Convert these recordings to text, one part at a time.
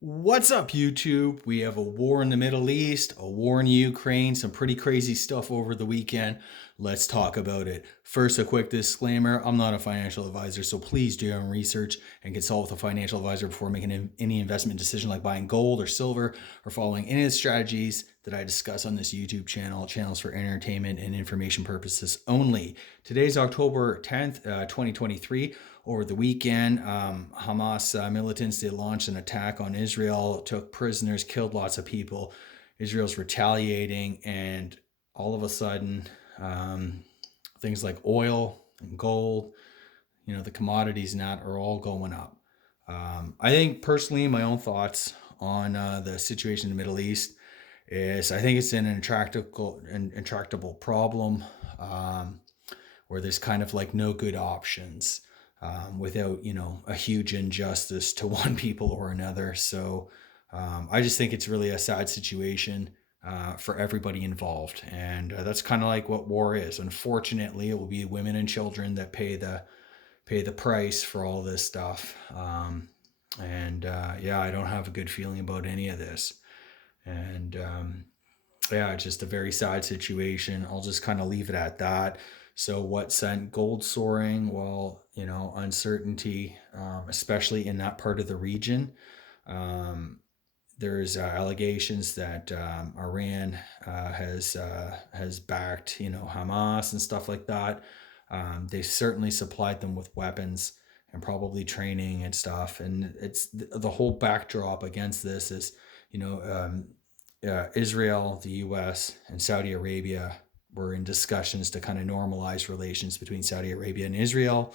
What's up, YouTube? We have a war in the Middle East, a war in Ukraine, some pretty crazy stuff over the weekend. Let's talk about it. First, a quick disclaimer, I'm not a financial advisor, so please do your own research and consult with a financial advisor before making any investment decision like buying gold or silver or following any of the strategies that I discuss on this YouTube channel. Channels for entertainment and information purposes only. Today's October 10th, 2023. Over the weekend, Hamas militants, they launched an attack on Israel, took prisoners, killed lots of people. Israel's retaliating, and all of a sudden, things like oil and gold, the commodities in that are all going up. I think personally, my own thoughts on the situation in the Middle East is I think it's an intractable problem, where there's kind of like no good options, without a huge injustice to one people or another. So I just think it's really a sad situation for everybody involved, and that's kind of like what war is. Unfortunately, it will be women and children that pay the price for all this stuff. And yeah, I don't have a good feeling about any of this. And yeah, it's just a very sad situation. I'll just kind of leave it at that. So, what sent gold soaring? Well, uncertainty, especially in that part of the region. Um, there's allegations that Iran has backed, Hamas and stuff like that. They certainly supplied them with weapons and probably training and stuff. And it's the whole backdrop against this is, you know, um, Israel, the U.S., and Saudi Arabia were in discussions to kind of normalize relations between Saudi Arabia and Israel,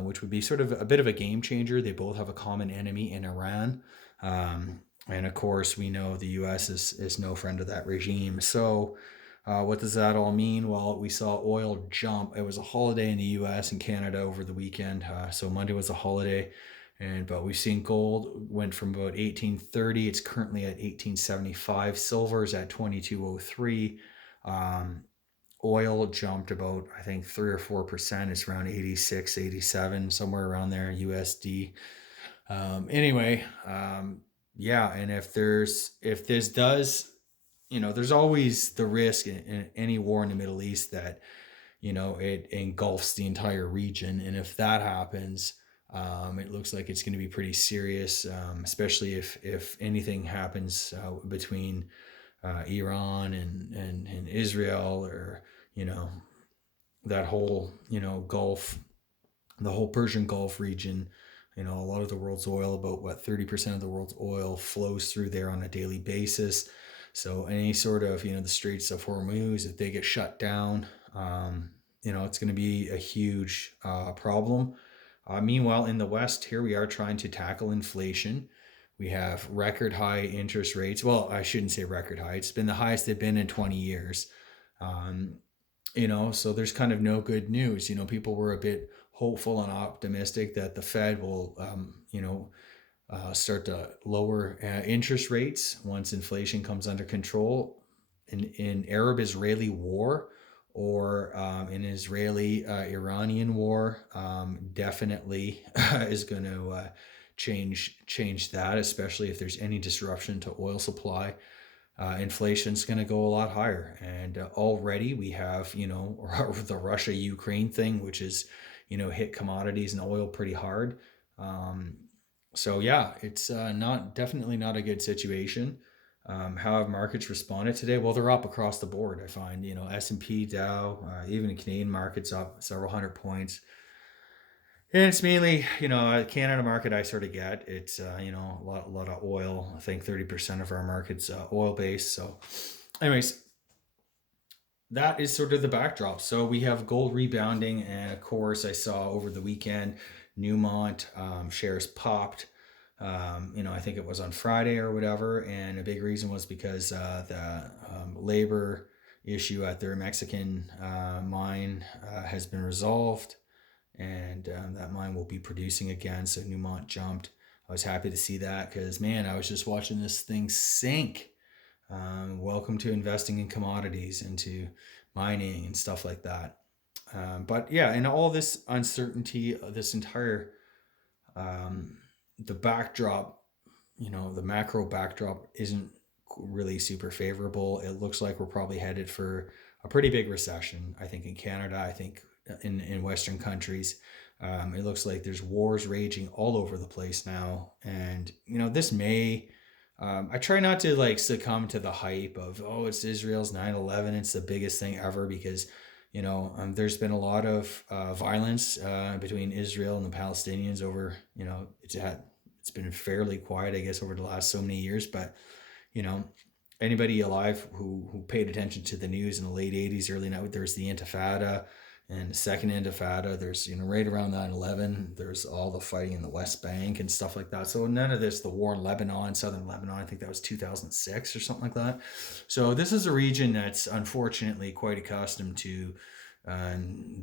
which would be sort of a bit of a game changer. They both have a common enemy in Iran. And of course, we know the U.S. is no friend of that regime. So, what does that all mean? Well, we saw oil jump. It was a holiday in the U.S. and Canada over the weekend. So Monday was a holiday, but we've seen gold went from about 1830. It's currently at 1875. Silver is at 2203. Um, Oil jumped about, I think, 3 or 4%. It's around 86, 87, somewhere around there, USD. Anyway, yeah, and if this does, there's always the risk in any war in the Middle East that it engulfs the entire region, and if that happens, it looks like it's going to be pretty serious, especially if anything happens between Iran and Israel, or you know that whole Gulf, the whole Persian Gulf region. A lot of the world's oil, about what, 30% of the world's oil flows through there on a daily basis. So any sort of, the Straits of Hormuz, if they get shut down, it's going to be a huge problem. Meanwhile, in the West, here we are trying to tackle inflation. We have record high interest rates. Well, I shouldn't say record high. It's been the highest they've been in 20 years. Um, so there's kind of no good news. People were a bit hopeful and optimistic that the Fed will, start to lower interest rates once inflation comes under control. In Arab-Israeli war, or an Israeli-Iranian war, definitely is going to change that, especially if there's any disruption to oil supply. Inflation's going to go a lot higher. And already we have, the Russia Ukraine thing, which is, hit commodities and oil pretty hard. Um, so yeah, it's not definitely not a good situation. How have markets responded today? Well, they're up across the board. I find, S&P, Dow, even Canadian markets up several hundred points. And it's mainly, Canada market. I sort of get it's, a lot of oil. I think 30% of our market's oil based. So, anyways, that is sort of the backdrop. So we have gold rebounding, and of course, I saw over the weekend Newmont shares popped. I think it was on Friday or whatever, and a big reason was because the labor issue at their Mexican mine has been resolved, and that mine will be producing again. So Newmont jumped. I was happy to see that because, man, I was just watching this thing sink. Welcome to investing in commodities, into mining and stuff like that. But yeah, in all this uncertainty, this entire um, the backdrop, the macro backdrop isn't really super favorable. It looks like we're probably headed for a pretty big recession. I think in Canada, I think in Western countries, it looks like there's wars raging all over the place now, and this may. I try not to like succumb to the hype of, oh, it's Israel's 9/11. It's the biggest thing ever because there's been a lot of violence between Israel and the Palestinians over, it's been fairly quiet, I guess, over the last so many years. But you know, anybody alive who paid attention to the news in the late '80s, early '90s, there's the Intifada and the second Intifada. There's right around 9/11. There's all the fighting in the West Bank and stuff like that. So none of this, the war in Lebanon, southern Lebanon. I think that was 2006 or something like that. So this is a region that's unfortunately quite accustomed to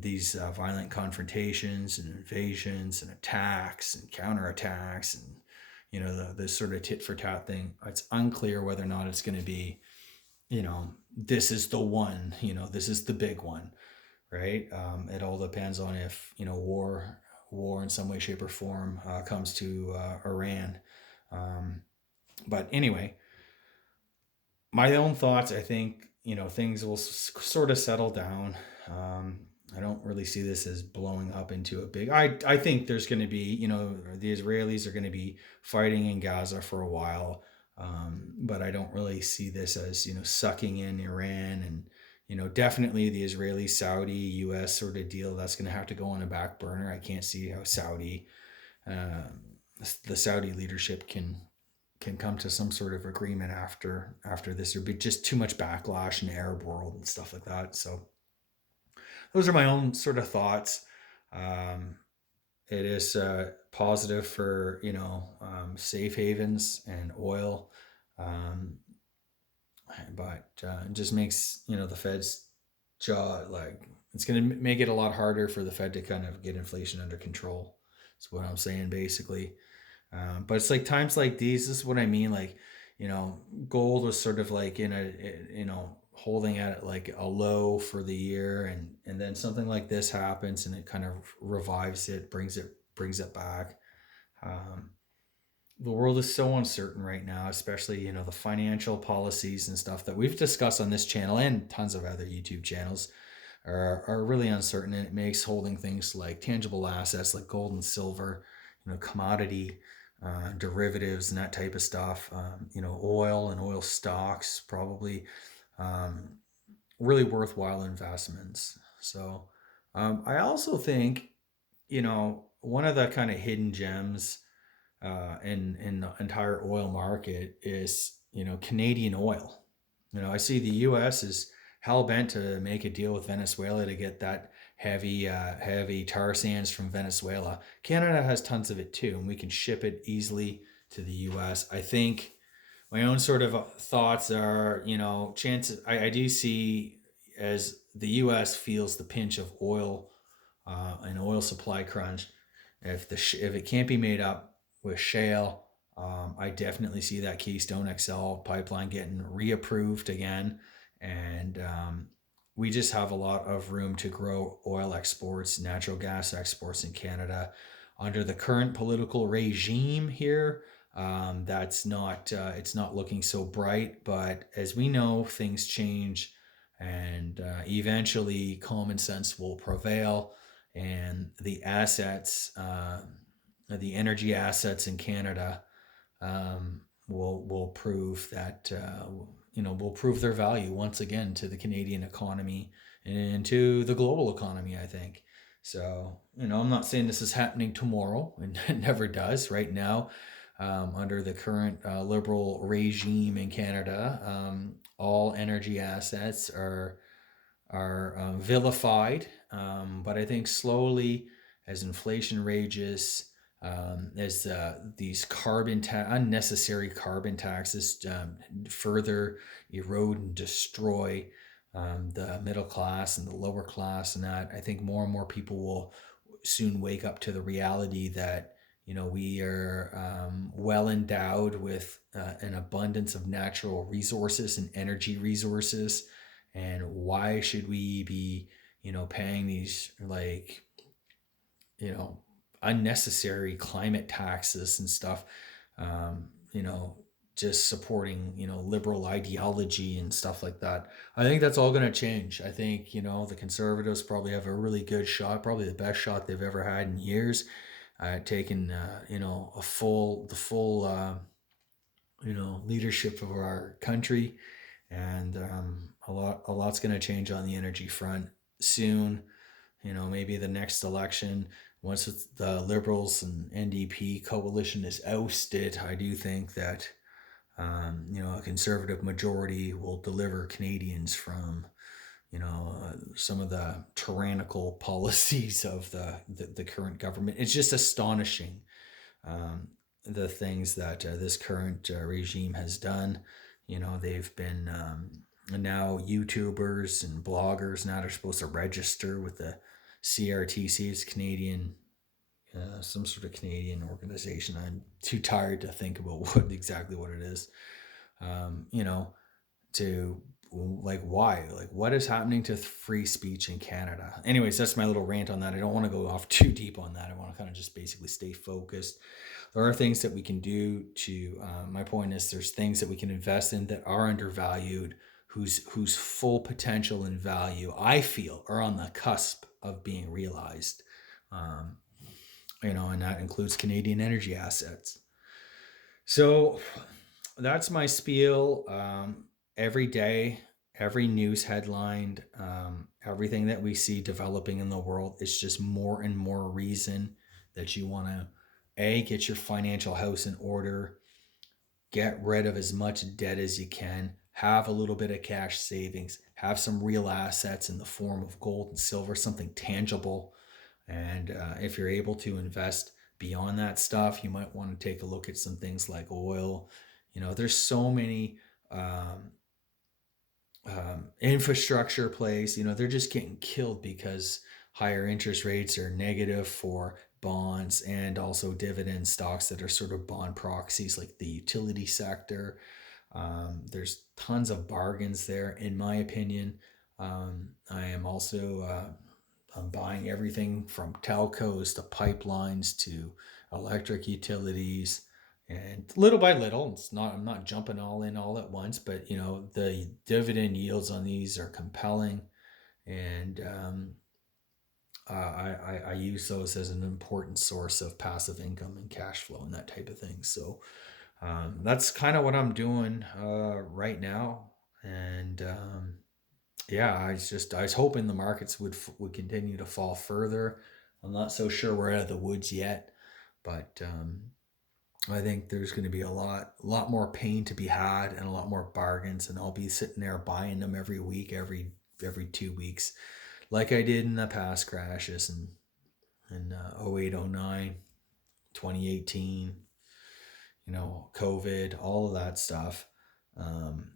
these violent confrontations and invasions and attacks and counterattacks and the sort of tit for tat thing. It's unclear whether or not it's going to be this is the one, this is the big one, right? It all depends on if war in some way, shape, or form comes to Iran. But anyway, my own thoughts. I think things will sort of settle down. I don't really see this as blowing up into a big. I think there's going to be the Israelis are going to be fighting in Gaza for a while, but I don't really see this as sucking in Iran and definitely the Israeli, Saudi, U.S. sort of deal that's going to have to go on a back burner. I can't see how um, the Saudi leadership can come to some sort of agreement after this. There'd be just too much backlash in the Arab world and stuff like that. So those are my own sort of thoughts. Um, it is positive for safe havens and oil, um, but it just makes the Fed's jaw like it's going to make it a lot harder for the Fed to kind of get inflation under control. That's what I'm saying basically. But it's like times like these. This is what I mean. Like, you know, gold was sort of like in a, holding at like a low for the year, and then something like this happens, and it kind of revives it, brings it back. Um, the world is so uncertain right now, especially the financial policies and stuff that we've discussed on this channel and tons of other YouTube channels are really uncertain, and it makes holding things like tangible assets like gold and silver, commodity derivatives and that type of stuff, oil and oil stocks probably um, really worthwhile investments. So I also think one of the kind of hidden gems in the entire oil market is Canadian oil. I see the U.S. is hell bent to make a deal with Venezuela to get that heavy tar sands from Venezuela. Canada has tons of it too, and we can ship it easily to the U.S. I think my own sort of thoughts are, chances I do see as the U.S. feels the pinch of oil, an oil supply crunch. If it can't be made up with shale, I definitely see that Keystone XL pipeline getting reapproved again, and we just have a lot of room to grow oil exports, natural gas exports in Canada under the current political regime here. That's not it's not looking so bright, but as we know, things change, and eventually common sense will prevail, and the energy assets in Canada will prove that will prove their value once again to the Canadian economy and to the global economy. I think so. I'm not saying this is happening tomorrow, and it never does. Right now, under the current liberal regime in Canada, all energy assets are vilified. But I think slowly, as inflation rages, as these unnecessary carbon taxes further erode and destroy the middle class and the lower class, and that I think more and more people will soon wake up to the reality that we are well endowed with an abundance of natural resources and energy resources, and why should we be paying these like you know unnecessary climate taxes and stuff you know, just supporting, liberal ideology and stuff like that. I think that's all going to change. I think, the conservatives probably have a really good shot, probably the best shot they've ever had in years, taking, the full, leadership of our country. And a lot's going to change on the energy front soon. Maybe the next election, once the Liberals and NDP coalition is ousted, I do think that a conservative majority will deliver Canadians from some of the tyrannical policies of the current government. It's just astonishing, um, the things that this current regime has done. They've been now YouTubers and bloggers now they're supposed to register with the CRTC, it's Canadian, some sort of Canadian organization. I'm too tired to think about what it is. You know, to like why, like what is happening to free speech in Canada. Anyways, that's my little rant on that. I don't want to go off too deep on that. I want to kind of just basically stay focused. There are things that we can do to, my point is there's things that we can invest in that are undervalued, whose full potential and value I feel are on the cusp of being realized. um, and that includes Canadian energy assets. So that's my spiel. Every day, every news headline, everything that we see developing in the world is just more and more reason that you want to get your financial house in order, get rid of as much debt as you can, have a little bit of cash savings, have some real assets in the form of gold and silver, something tangible. And if you're able to invest beyond that stuff, you might want to take a look at some things like oil. There's so many um, infrastructure plays. They're just getting killed because higher interest rates are negative for bonds and also dividend stocks that are sort of bond proxies, like the utility sector. There's tons of bargains there, in my opinion. I am also I'm buying everything from telcos to pipelines to electric utilities, and little by little. I'm not jumping all in all at once, but the dividend yields on these are compelling, and I use those as an important source of passive income and cash flow and that type of thing. So that's kind of what I'm doing right now, and yeah, I was hoping the markets would continue to fall further. I'm not so sure we're out of the woods yet, but I think there's going to be a lot more pain to be had and a lot more bargains, and I'll be sitting there buying them every week, every 2 weeks, like I did in the past crashes and in 08, 09, 2018, COVID, all of that stuff. Um,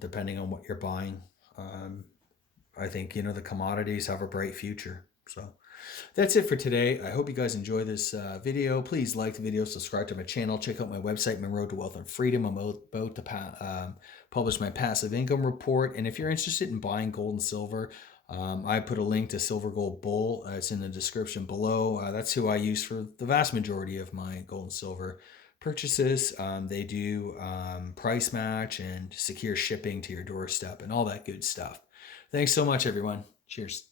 depending on what you're buying. Um, I think, the commodities have a bright future. So that's it for today. I hope you guys enjoy this video. Please like the video, subscribe to my channel, check out my website, My Road to Wealth and Freedom. I'm about to publish my passive income report. And if you're interested in buying gold and silver, I put a link to Silver Gold Bull. It's in the description below. That's who I use for the vast majority of my gold and silver purchases. They do price match and secure shipping to your doorstep and all that good stuff. Thanks so much, everyone. Cheers.